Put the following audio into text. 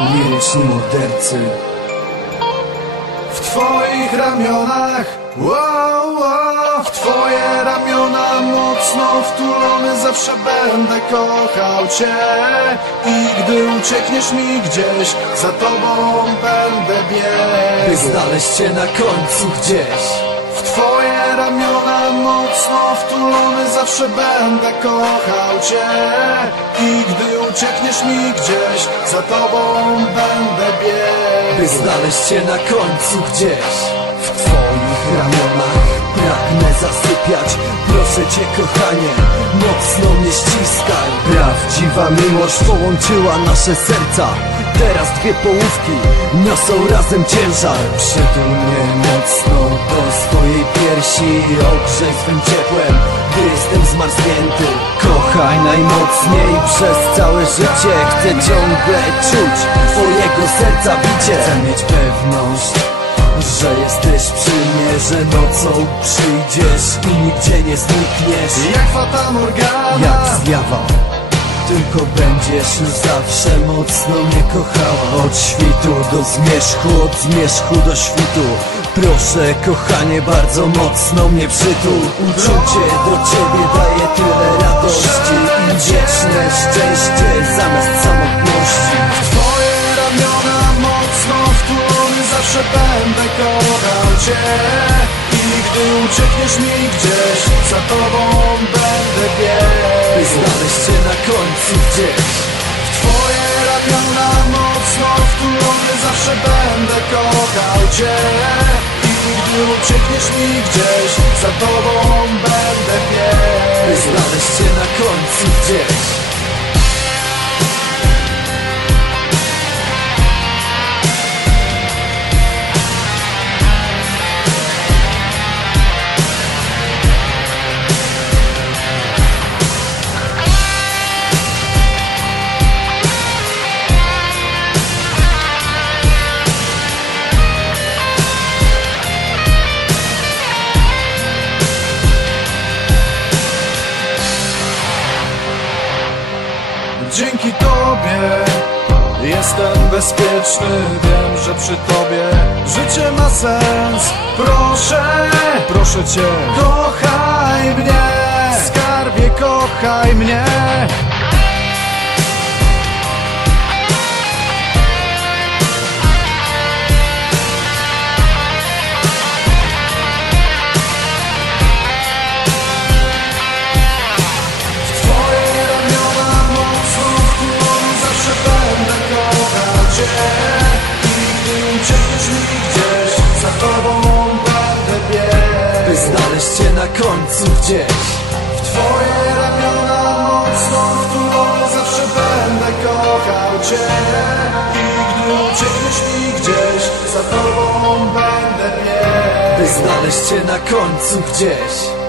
liryczni mordercy. W twoich ramionach wow, wow, W twoje ramiona mocno wtulony Zawsze będę kochał cię. I gdy uciekniesz mi gdzieś Za tobą będę By biegł znaleźć cię na końcu gdzieś. W ramiona mocno wtulony Zawsze będę kochał cię. I gdy uciekniesz mi gdzieś Za tobą będę biegł. By znaleźć cię na końcu gdzieś W twoich ramionach pragnę zasypiać. Proszę cię kochanie, mocno mnie ściskaj. Prawdziwa miłość połączyła nasze serca. Teraz dwie połówki niosą razem ciężar. Przytul mnie mocno do swojej piersi Ogrzej swym ciepłem, gdy jestem zmarznięty. Kochaj najmocniej przez całe życie. Chcę ciągle czuć twojego serca bicie. Chcę mieć pewność że jesteś przy mnie, że nocą przyjdziesz i nigdzie nie znikniesz. Jak Fata Morgana. Jak zjawa. Tylko będziesz już zawsze mocno mnie kochała. Od świtu do zmierzchu, od zmierzchu do świtu. Proszę kochanie, bardzo mocno mnie przytul. Uczucie do ciebie daje tyle radości I wieczne szczęście będę kochał cię I gdy uciekniesz mi gdzieś Za tobą będę biegł. Znaleźć cię na końcu gdzieś. Twoje ramiona mocno wtulony Zawsze będę kochał cię I gdy uciekniesz mi gdzieś Za tobą będę Dzięki Tobie jestem bezpieczny. Wiem, że przy Tobie życie ma sens. Proszę, proszę Cię Kochaj mnie. Skarbie, kochaj mnie na końcu gdzieś. W Twoje ramiona mocno wtulone Zawsze będę kochał Cię. I gdy uciekniesz mi gdzieś Za Tobą będę biegł By znaleźć cię na końcu gdzieś